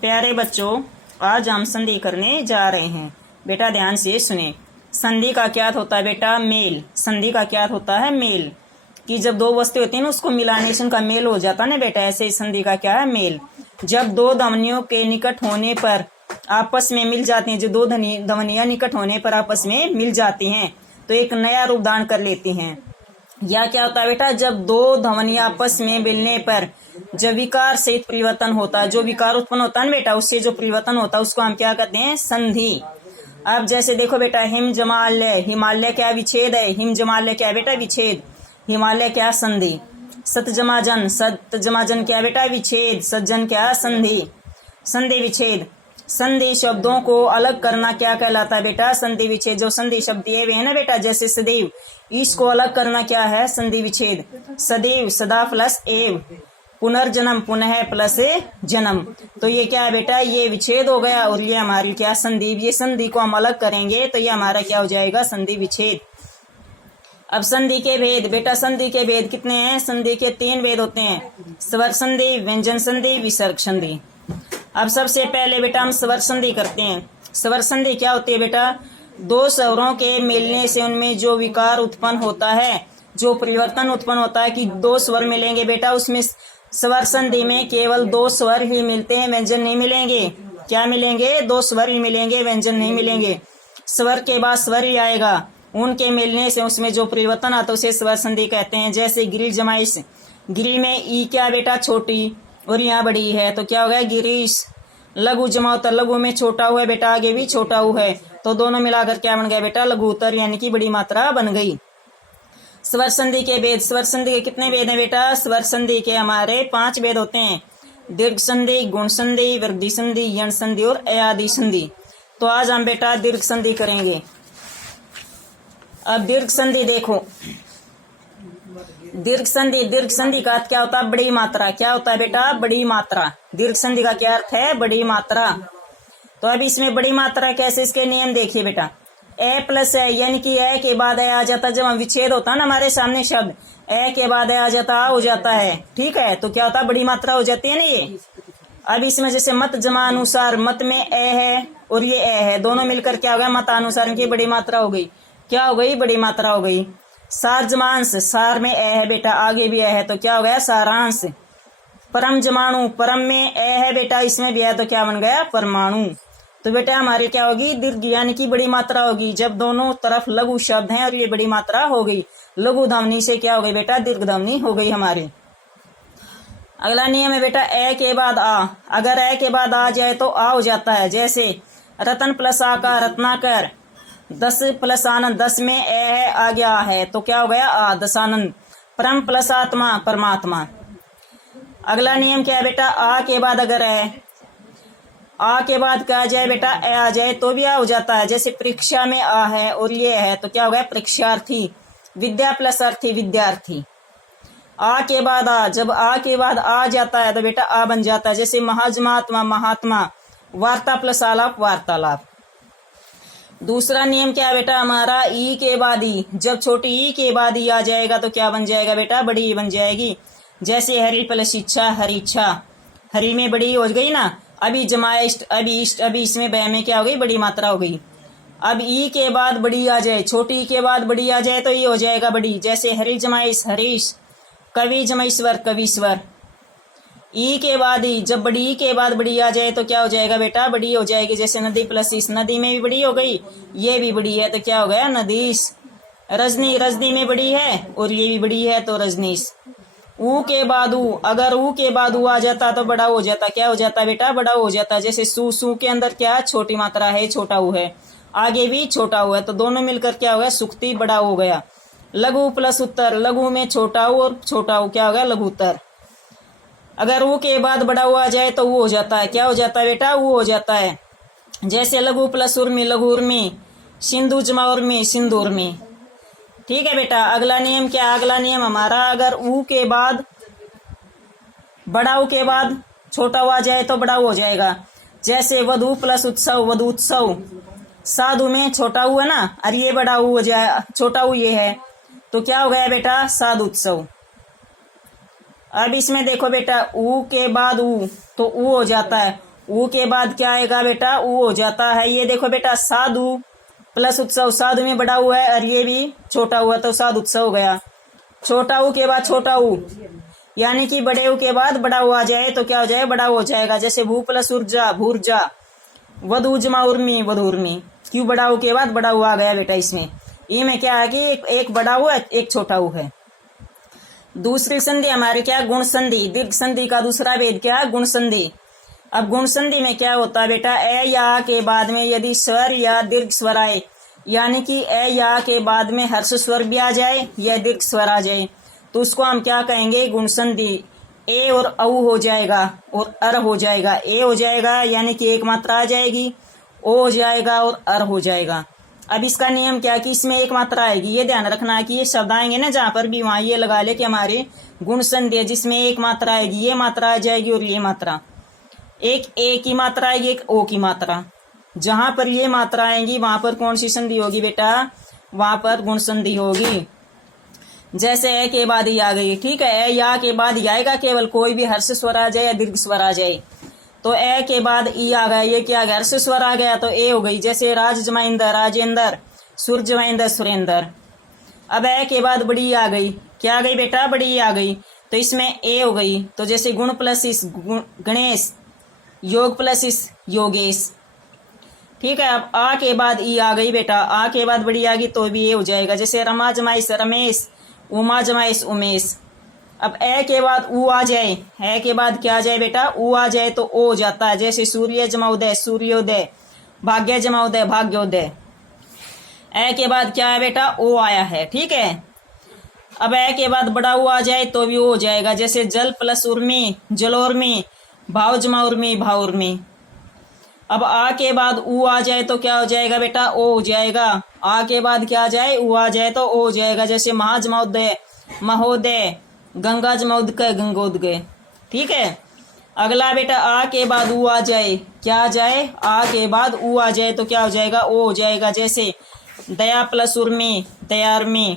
प्यारे बच्चों, आज हम संधि करने जा रहे हैं। बेटा ध्यान से सुने। संधि का क्या होता है बेटा? मेल। संधि का क्या होता है? मेल। कि जब दो वस्तु होती है ना, उसको मिलाने से उनका मेल हो जाता है ना बेटा। ऐसे ही संधि का क्या है? मेल। जब दो धमनियों के निकट होने पर आपस में मिल जाती हैं, जो दो धमनियां निकट होने पर आपस में मिल जाती हैं तो एक नया रूप धारण कर लेती हैं। या क्या होता है बेटा? जब दो धमनियां आपस में मिलने पर जब विकार सहित परिवर्तन होता है, जो विकार उत्पन्न होता है ना बेटा, उससे जो परिवर्तन होता है उसको हम क्या कहते हैं? संधि। अब जैसे देखो बेटा, हिम जमालय, हिमालय क्या विच्छेद है? हिम जमालय क्या बेटा? विच्छेद। हिमालय क्या? संधि। सतजमाजन, सतजमाजन क्या बेटा? विच्छेद। सज्जन क्या? संधि। संधि विच्छेद। संधि शब्दों को अलग करना क्या कहलाता है बेटा? संधि विच्छेद। जो संधि शब्द दिए हुए है ना बेटा, जैसे सदैव, इसको अलग करना क्या है? संधि विच्छेद। सदैव, सदा प्लस एव, पुनर्जन्म, पुनः प्लस जन्म, तो ये क्या है बेटा? ये विच्छेद हो गया और ये हमारी क्या? संधि। ये संधि को हम अलग करेंगे तो ये हमारा क्या हो जाएगा? संधि विच्छेद। अब संधि के भेद बेटा, संधि के भेद कितने हैं? संधि के 3 भेद होते हैं: स्वर संधि, व्यंजन संधि, विसर्ग संधि। अब सबसे पहले बेटा हम स्वर संधि करते हैं। स्वर संधि क्या होती है बेटा? दो स्वरों के मिलने से उनमें जो विकार उत्पन्न होता है, जो परिवर्तन उत्पन्न होता है कि दो स्वर मिलेंगे बेटा, उसमें स्वर संधि में केवल 2 स्वर ही मिलते हैं, व्यंजन नहीं मिलेंगे। क्या मिलेंगे? 2 स्वर ही मिलेंगे, व्यंजन नहीं मिलेंगे। स्वर के बाद स्वर ही आएगा, उनके मिलने से उसमें जो परिवर्तन आता है उसे स्वर संधि कहते हैं। जैसे गिरी जमाइश, गिरी में ई क्या बेटा? छोटी और यहाँ बड़ी है, तो क्या हो गया? गिरीश। लघु जमावतर, लघु में छोटा हुआ है बेटा, आगे भी छोटा हुआ है, तो दोनों मिलाकर क्या बन गया बेटा? लघुतर, यानी कि बड़ी मात्रा बन गई। स्वर संधि के भेद। स्वर संधि के कितने भेद हैं बेटा? स्वर संधि के हमारे 5 भेद होते हैं: दीर्घ संधि, गुण संधि, वृद्धि संधि, यण संधि और अयादि संधि। तो आज हम बेटा दीर्घ संधि करेंगे। अब दीर्घ संधि देखो, दीर्घ संधि, दीर्घ संधि का अर्थ क्या होता है? बड़ी मात्रा। क्या होता है बेटा? बड़ी मात्रा। दीर्घ संधि का क्या अर्थ है? बड़ी मात्रा। तो अब इसमें बड़ी मात्रा कैसे? इसके नियम देखिए बेटा। ए प्लस है, यानी कि ए के बाद ए आ जाता है। जब हम विच्छेद होता है ना हमारे सामने शब्द, ए के बाद ए आ जाता, आ हो जाता है, ठीक है, तो क्या होता है? बड़ी मात्रा हो जाती है ना ये। अब इसमें जैसे मत जमा अनुसार, मत में ए है और ये ए है, दोनों मिलकर क्या हो गया? मत अनुसार की बड़ी मात्रा हो गई। क्या हो गई? बड़ी मात्रा हो गई। सार जमांश, सार में ए है बेटा, आगे भी ए है, तो क्या हो गया? सारांश। परम जमाणु, परम में ए है बेटा, इसमें भी है, तो क्या बन गया? परमाणु। तो बेटा हमारी क्या होगी? दीर्घ, यानी कि बड़ी मात्रा होगी जब दोनों तरफ लघु शब्द हैं और ये बड़ी मात्रा हो गई। लघु ध्वनि से क्या हो गई बेटा? दीर्घ ध्वनि हो गई हमारी। अगला नियम है बेटा, ए के बाद आ। अगर ए के बाद आ जाए तो आ हो जाता है। जैसे रतन प्लस आ का रत्नाकर, 10 प्लस आनंद, 10 में ए है, आ गया है, तो क्या हो गया? आ, दशानंद। परम प्लस आत्मा, परमात्मा। अगला नियम क्या है बेटा? आ के बाद अगर है, आ के बाद क्या आ जाए बेटा? ए आ जाए तो भी आ हो जाता है। जैसे परीक्षा में आ है और ये है, तो क्या हो गया? परीक्षार्थी। विद्या प्लस अर्थी, विद्यार्थी। आ के बाद आ, जब आ के बाद आ जाता है तो बेटा आ बन जाता है। जैसे महाजमात्मा, महात्मा। वार्ता प्लस आलाप, वार्तालाप। दूसरा नियम क्या है बेटा हमारा? ई के बाद ई, जब छोटी ई के बाद ई आ जाएगा तो क्या बन जाएगा बेटा? बड़ी ई बन जाएगी। जैसे हरि प्लस इच्छा, हरिच्छा। हरि में बड़ी हो गई ना। अभी जमाइष्ट, अभी इष्ट, अभी इसमें बै में क्या हो गई? बड़ी मात्रा हो गई। अब ई के बाद बड़ी आ जाए, छोटी ई के बाद बड़ी आ जाए तो ये हो जाएगा बड़ी। जैसे हरि जमाइश, हरीश। कवि जमाईश्वर, कविश्वर। ई के बाद ई, जब बड़ी ई के बाद बड़ी आ जाए तो क्या हो जाएगा बेटा? बड़ी हो जाएगी। जैसे नदी प्लस इस, नदी में भी बड़ी हो गई, ये भी बड़ी है, तो क्या हो गया? नदीश। रजनी, रजनी में बड़ी है और ये भी बड़ी है, तो रजनीश। ऊ के बाद ऊ, अगर ऊ के बाद ऊ आ जाता तो बड़ा हो जाता। क्या हो जाता बेटा? बड़ा हो जाता। जैसे सू, सू के अंदर क्या? छोटी मात्रा है, छोटा ऊ है, आगे भी छोटा ऊ है, तो दोनों मिलकर क्या हो गया? सुक्ति, बड़ा हो गया। लघु प्लस उत्तर, लघु में छोटा ऊ और छोटा ऊ, क्या हो गया? लघुत्तर। अगर ऊ के बाद बड़ा ऊ आ जाए तो वो हो जाता है। क्या हो जाता है बेटा? वो हो जाता है। जैसे लघु प्लस उर्मी, लघु उर्मी। सिंधु जमा उर्मी, सिंधु उर्मी। ठीक है बेटा। अगला नियम क्या? अगला नियम हमारा, अगर ऊ के बाद, बड़ा ऊ के बाद छोटा ऊ आ जाए तो बड़ा ऊ हो जाएगा। जैसे वधु प्लस उत्सव, वधु उत्सव। साधु में छोटा ऊ है ना, और ये बड़ा ऊ हो जाए, छोटा ऊ ये है, तो क्या हो गया बेटा? साधु उत्सव। अब इसमें देखो बेटा, ऊ के बाद ऊ, तो ऊ हो जाता है। ऊ के बाद क्या आएगा बेटा, ऊ हो जाता है। ये देखो बेटा साधु प्लस उत्सव, साधु में बड़ा ऊ है और ये भी छोटा हुआ तो साधु उत्सव हो गया। छोटा ऊ के बाद छोटा ऊ, यानी कि बड़े ऊ के बाद बड़ा ऊ आ जाए तो क्या हो जाए, बड़ा ऊ हो जाएगा। जैसे भू प्लस ऊर्जा भूर्जा, वधूजमा उर्मी वधूर्मी, क्यों बड़ा ऊ के बाद बड़ा ऊ आ गया बेटा। इसमें ये में क्या है कि एक बड़ा ऊ है एक छोटा ऊ है। दूसरी संधि हमारी क्या, गुण संधि। दीर्घ संधि का दूसरा भेद क्या है, गुण संधि। अब गुण संधि में क्या होता है बेटा, ए या आ के बाद में यदि स्वर या दीर्घ स्वर आए, यानी कि ए या आ के बाद में हर्ष स्वर भी आ जाए या दीर्घ स्वर आ जाए तो उसको हम क्या कहेंगे, गुण संधि। ए और औ हो जाएगा और अर हो जाएगा। ए हो जाएगा यानी कि एक मात्रा आ जाएगी, ओ हो जाएगा और अर हो जाएगा। अब इसका नियम क्या कि इसमें एक मात्रा आएगी। ये ध्यान रखना है कि ये शब्द आएंगे ना जहां पर भी, वहां ये लगा ले कि हमारे गुण संधि है जिसमें एक मात्रा आएगी, ये मात्रा आ जाएगी और ये मात्रा, एक ए की मात्रा आएगी एक ओ की मात्रा। जहां पर ये मात्रा आएंगी वहां पर कौन सी संधि होगी बेटा, वहां पर गुण संधि होगी। जैसे ए के बाद ही आ गई, ठीक है, ए या के बाद ही आएगा, केवल कोई भी हर्ष स्वर आ जाए या दीर्घ स्वर आ जाए तो ए के बाद ई आ गया, ये क्या आ गया, हर्ष स्वर आ गया तो ए हो गई। जैसे राज जमा इंदर राजेंद्र, सुर जमा इंदर सुरेंद्र। अब ए के बाद बड़ी आ गई, क्या आ गई बेटा, बड़ी आ गई तो इसमें ए हो गई। तो जैसे गुण प्लस इस गणेश, योग प्लस इस योगेश, ठीक है। अब आ के बाद ई आ गई बेटा, आ के बाद बड़ी आ गई तो भी ए हो जाएगा। जैसे रमा जमाइस रमेश, उमा जमाइस उमेश। अब ए के बाद ऊ आ जाए, ए के बाद क्या आ जाए बेटा, ऊ आ जाए तो ओ हो जाता है। जैसे सूर्य जमा उदय सूर्योदय, भाग्य जमा उदय भाग्योदय। ए के बाद क्या है बेटा, ओ आया है, ठीक है। अब ए के बाद बड़ा ऊ आ जाए तो भी ओ हो जाएगा। जैसे जल प्लस उर्मी जलोर्मी, भाव जमा उर्मी भाउर्मी। अब आ के बाद ऊ आ जाए तो क्या हो जाएगा बेटा, ओ हो जाएगा। आ के बाद क्या आ जाए, ऊ आ जाए तो ओ हो जाएगा। जैसे महाजमोदय महोदय, गंगा जमोदय गंगोदय, ठीक है। अगला बेटा आ के बाद ऊ आ जाए, क्या आ जाए, आ के बाद ऊ आ जाए तो क्या हो जाएगा, ओ हो जाएगा। जैसे दया प्लस उर्मी दयार्मी,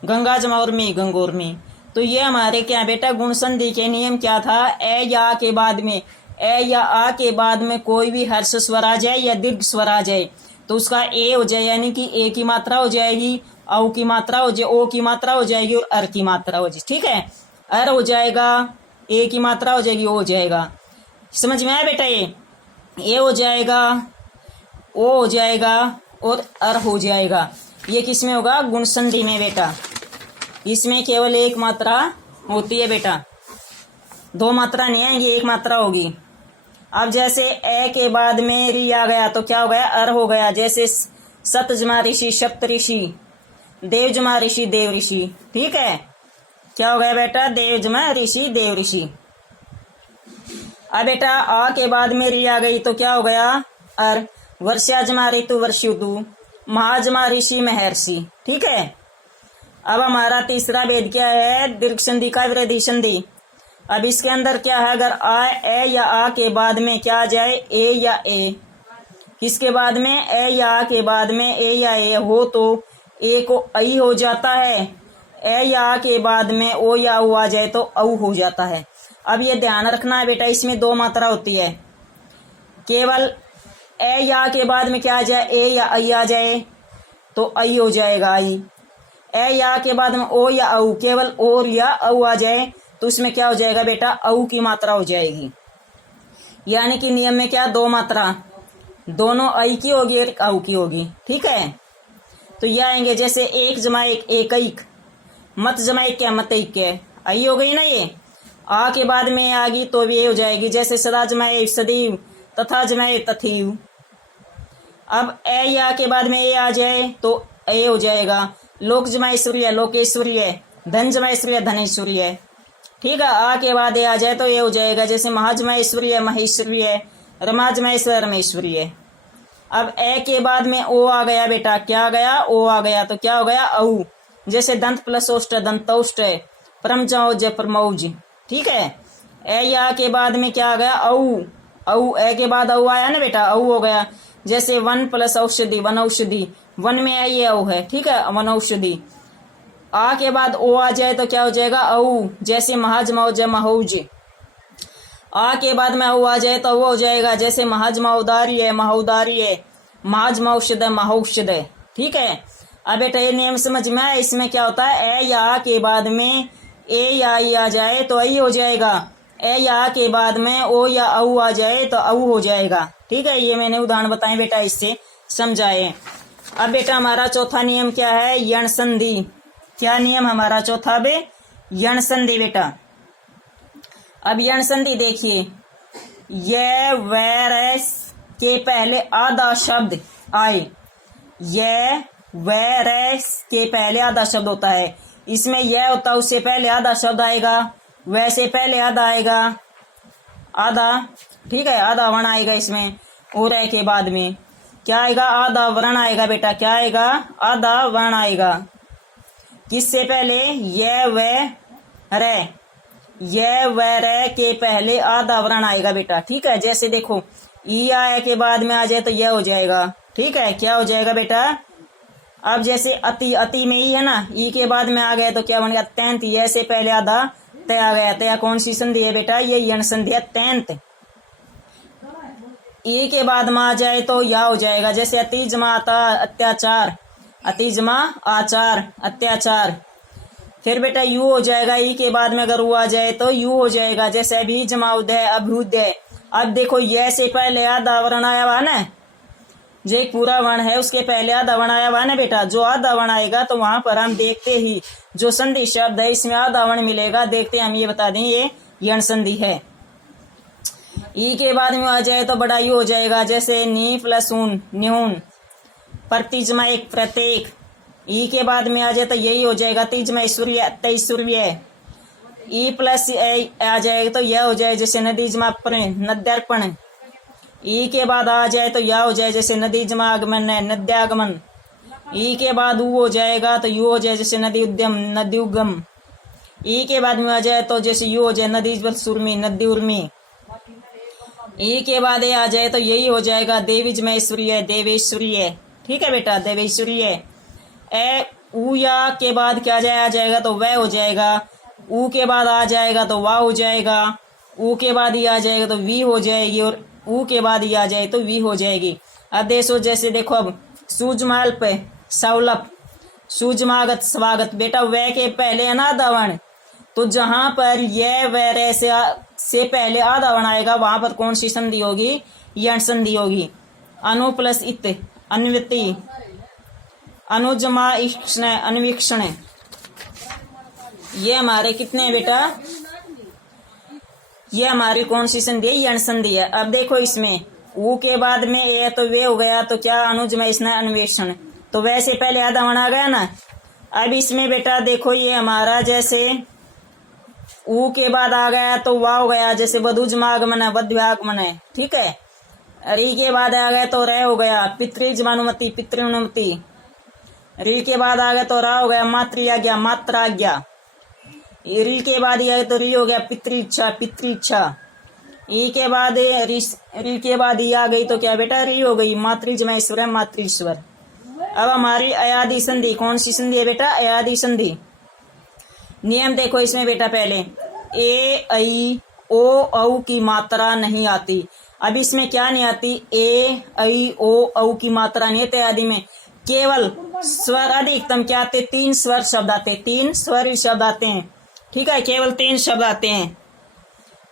गंगा जमा उर्मी गंगोर्मी। तो ये हमारे क्या बेटा गुण संधि के नियम क्या था, ए या आ के बाद में, ए या आ के बाद में कोई भी हर्ष स्वर आ जाए या दीर्घ स्वर आ जाए तो उसका ए हो जाए, यानी कि ए की मात्रा हो जाएगी, औ की मात्रा हो जाए, ओ की मात्रा हो जाएगी और अर की मात्रा हो जाएगी, ठीक है। अर हो जाएगा, ए की मात्रा हो जाएगी, ओ हो जाएगा। समझ में आया बेटा, ये हो जाएगा, ओ हो जाएगा और अर हो जाएगा। ये किस में होगा, गुण संधि में बेटा। इसमें केवल एक मात्रा होती है बेटा, दो मात्रा नहीं आएंगी, एक मात्रा होगी। अब जैसे ए के बाद में री आ गया तो क्या हो गया, अर हो गया। जैसे सत जमा ऋषि सप्त ऋषि, देव जमा ऋषि देव ऋषि, ठीक है। क्या हो गया बेटा, देव जमा ऋषि देव ऋषि। अब बेटा आ के बाद में री आ गई तो क्या हो गया, अर। वर्षा जमा ऋतु वर्षुतु, महाजमा ऋषि महर्षि, ठीक है। अब हमारा तीसरा भेद क्या है, दीर्घ संधि का वृद्धि संधि। अब इसके अंदर क्या है, अगर आ ए या आ के बाद में क्या आ जाए, ए या ए, किसके बाद में, ए या आ के बाद में ए या ए हो तो ए को आई हो जाता है। ए या आ के बाद में ओ या ऊ आ जाए तो औ हो जाता है। अब ये ध्यान रखना है बेटा, इसमें दो मात्रा होती है। केवल ए या के बाद में क्या आ जाए, ए या आई आ जाए तो आई हो जाएगा, आई। ए या के बाद में ओ या औ, केवल और या औ आ जाए तो उसमें क्या हो जाएगा बेटा, औ की मात्रा हो जाएगी। यानी कि नियम में क्या, दो मात्रा, दोनों आई की होगी और औ की होगी, ठीक है। तो ये आएंगे जैसे एक जमा एक एक, मत जमा एक क्या मत एक क्या, आई हो गई ना। ये आ के बाद में आ गई तो भी ये हो जाएगी। जैसे सदा जमा एक सदैव, तथा जमा एक तथैव। अब ए या के बाद में ए आ जाए तो ए हो जाएगा। लोक जमा ऐश्वर्य लोकेश्वर्य, धन जमा ऐश्वर्य धनेश्वर्य, ठीक है। आ के बाद ए आ जाए तो ये हो जाएगा। जैसे महाजमा ऐश्वर्य महेश्वर्य, रमाजमा ऐश्वर्य रमेश्वर्य। अब ए के बाद में ओ आ गया बेटा, क्या आ गया, ओ आ गया तो क्या हो गया, औ। जैसे दंत प्लस ओष्ट दंतौष्ट, परमजौज परमौज, ठीक है। ए या के बाद में क्या आ गया, औ। औ ए के बाद औ आया ना बेटा, औ हो गया। जैसे वन प्लस औषधि वन औषधि, वन में ये औ है, ठीक है, वन औषधि। आ के बाद ओ आ जाए तो क्या हो जाएगा, औ। जैसे महाज मौज महौज। आ के बाद में औ आ जाए तो वो हो जाएगा, जैसे महाजमा उदारी है, महाउदारी है, महाजमा औषध है, महाऔषध है। ठीक है, अब बेटा ये नियम समझ में आया। इसमें क्या होता है, ए या आ के बाद में ए या ई आ जाए तो आई हो जाएगा, ए या आ के बाद में ओ या औ आ जाए तो औ हो जाएगा। ठीक है, ये मैंने उदाहरण बताए बेटा, इससे समझाए। अब बेटा हमारा चौथा नियम क्या है, यण संधि। क्या नियम हमारा चौथा बे, यण संधि बेटा। अब यण संधि देखिए, ये वैरस के पहले आधा शब्द आए, ये वैरस के पहले आधा शब्द होता है। इसमें यह होता है, उससे पहले आधा शब्द आएगा, वैसे पहले आधा आएगा, आधा। ठीक है, आधा वर्ण आएगा इसमें, और ए के बाद में क्या आएगा, आधा वर्ण आएगा बेटा। क्या आएगा, आधा वर्ण आएगा। किससे पहले, ये व रे, ये व रे के पहले आधा वर्ण आएगा बेटा। ठीक है, जैसे देखो ई आए के बाद में आ जाए तो यह हो जाएगा। ठीक है, क्या हो जाएगा बेटा, अब जैसे अति, अति में ई है ना, ई के बाद में आ गया तो क्या बन गया, तैंत। ये से पहले आधा तय आ गया, तय कौन सी संधि है बेटा, ये यण संधि है, तैंत। ई के बाद में आ जाए तो या हो जाएगा, जैसे अति जमा आता अत्याचार, अति जमा आचार, अत्याचार। फिर बेटा यू हो जाएगा, ई के बाद में अगर वो आ जाए तो यू हो जाएगा, जैसे अभी जमा उदय, अभ्युदय। अब देखो ये से पहले आधा वर्ण आया हुआ ना, जो एक पूरा वर्ण है उसके पहले आधा वर्ण आया हुआ ना बेटा। जो आधा वर्ण आएगा तो वहां पर हम देखते ही जो संधि शब्द है इसमें आधा वर्ण मिलेगा, देखते हम ये बता दें ये यण संधि है। ई के बाद में आ जाए तो बड़ा यू हो जाएगा, जैसे नी प्लस ऊन, न्यून, प्रतिजमा एक प्रत्येक। ई के बाद में आ जाए तो यही हो जाएगा, तीजमा सूर्य, तैसूर्य। ई प्लस ए आ जाएगा तो यह हो जाए, जैसे नदी जमा नद्यार्पण। ई के बाद आ जाए तो यह हो जाए, जैसे नदी जमा आगमन है, नद्यागमन। ई के बाद ऊ हो जाएगा तो यू हो जाए, जैसे नदी उद्यम, नदी उगम। ई के बाद में आ जाए तो जैसे यू हो जाए, नदी सुरमी, नदी उर्मी। ई के बाद ए आ जाए तो यही हो जाएगा, देवीजमय, देवेश्वरीय। ठीक है बेटा, देवेश्वरीय। ए ऊ या के बाद क्या आ जाएगा तो वह हो जाएगा। ऊ के बाद आ जाएगा तो वाह हो जाएगा। ऊ के बाद ही आ जाएगा तो वी हो जाएगी, और ऊ के बाद ही आ जाए तो वी हो जाएगी। अब देखो, जैसे देखो अब सूजमाल्प, सौलभ, सूजमागत, स्वागत। बेटा वह के पहले है ना आधा वर्ण, तो जहां पर यह वह से पहले आधा वर्ण आएगा वहां पर कौन सी संधि होगी, यण संधि होगी। अनु प्लस इत, अन्विति, अनुजमा इक्षण, अन्वीक्षण। ये हमारे कितने हैं बेटा, ये हमारी कौन सी संधि है, यण संधि है। अब देखो इसमें ऊ के बाद में ए तो वे हो गया, तो क्या अनुजमा इसने अन्वेषण, तो वैसे पहले आधा वर्ण आ गया ना। अब इसमें बेटा देखो ये हमारा जैसे ऊ के बाद आ गया तो वाह हो गया, जैसे वधुजमागमन है, वध्यागमन है। ठीक है, री के बाद आ गया तो रे हो गया, पितृजमानुमति, पितृनुमति। री के बाद आ गया तो रा हो गया, मातृआज्ञा, मात्राज्ञा। री के बाद ये तो री हो गया, पितृइच्छा, पितृइच्छा। ई के बाद री के बाद ई आ गई तो क्या बेटा, री हो गई, मातृजमेश्वर, मातृश्वर। अब हमारी अयादि संधि कौन सी संधि है बेटा, अयादि संधि। नियम देखो इसमें बेटा, पहले ए ऐ ओ औ की मात्रा नहीं आती। अब इसमें क्या नहीं आती, ए ऐ ओ औ की मात्रा नहीं आती अयादि में, केवल स्वर अधिकतम क्या आते, 3 स्वर शब्द आते, 3 स्वर शब्द आते हैं। ठीक है, केवल 3 शब्द आते हैं,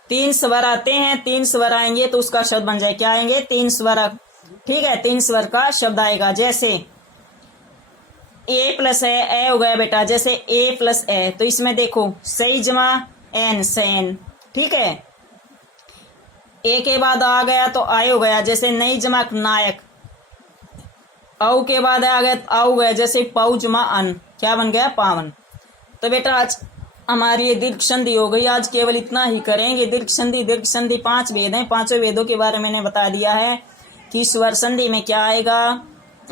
3 स्वर आते हैं। 3 स्वर आएंगे तो उसका शब्द बन जाए, क्या आएंगे, 3 स्वर। ठीक है, 3 स्वर का शब्द आएगा। जैसे ए प्लस ए हो गया बेटा, जैसे ए प्लस ए, तो इसमें देखो सही जमा एन, सैन। ठीक है, ए के बाद आ गया तो आय हो गया, जैसे नई जमा नायक। औ के बाद आ गया तो आओ गया, जैसे पौ जमा अन, क्या बन गया, पावन। तो बेटा आज हमारी ये दीर्घ संधि हो गई। आज केवल इतना ही करेंगे। दीर्घ संधि 5 वेद हैं, 5 वेदों के बारे में मैंने बता दिया है कि स्वर संधि में क्या आएगा,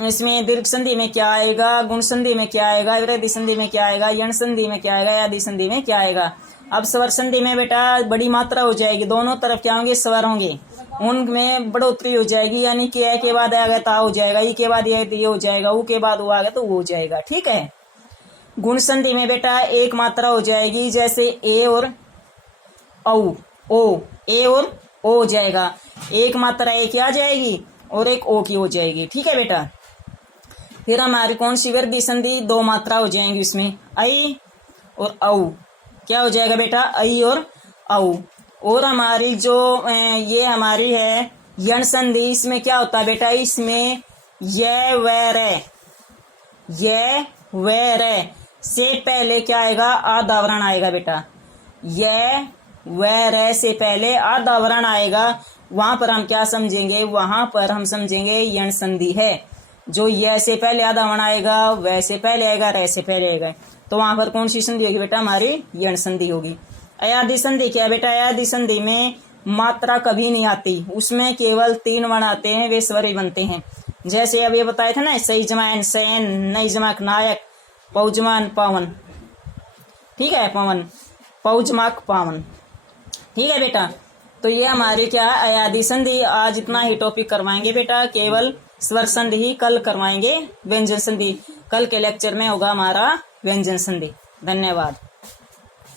इसमें दीर्घ संधि में क्या आएगा, गुण संधि में क्या आएगा, वृद्धि संधि में क्या आएगा, यण संधि में क्या आएगा, आदि संधि में क्या आएगा। अब स्वर संधि में बेटा बड़ी मात्रा हो जाएगी, दोनों तरफ क्या होंगे, स्वर होंगे, उनमें बढ़ोतरी हो जाएगी, यानी कि ए के बाद आ गया तो आ हो जाएगा, ई के बाद ये हो जाएगा, ऊ के बाद वो आ गया तो वो हो जाएगा। ठीक है, गुण संधि में बेटा एक मात्रा हो जाएगी, जैसे ए और औ, ओ। ए और ओ हो जाएगा। एक मात्रा ए की आ जाएगी और एक ओ की हो जाएगी। ठीक है बेटा। फिर हमारी कौन सी वृद्धि संधि, दो मात्रा हो जाएंगी उसमें, आई और औ। क्या हो जाएगा बेटा, आई और औ। और हमारी जो ये हमारी है यण संधि, इसमें क्या होता है बेटा, इसमें य व रे, य व रे से पहले क्या आएगा, आधावरण आएगा बेटा। य व रे से पहले आधावरण आएगा। वहां पर हम क्या समझेंगे, वहां पर हम समझेंगे यण संधि है। जो य से पहले आधावरण आएगा, व से पहले आएगा, रे से पहले आएगा, तो वहां पर कौन सी संधि होगी बेटा, हमारी यण संधि होगी। अयादि संधि क्या है बेटा, अयादि संधि में मात्रा कभी नहीं आती, उसमें केवल 3 वर्ण आते हैं, वे स्वरी बनते हैं। जैसे अब ये बताए थे ना, सही जमायन सैन, नई जमाक नायक, पौजमान पावन। ठीक है, पवन, पौजमाक पावन। ठीक है बेटा। तो ये हमारी क्या है, अयादि संधि। आज इतना ही टॉपिक करवाएंगे बेटा, केवल स्वर संधि ही कल करवाएंगे। व्यंजन संधि कल के लेक्चर में होगा हमारा व्यंजन संधि। धन्यवाद।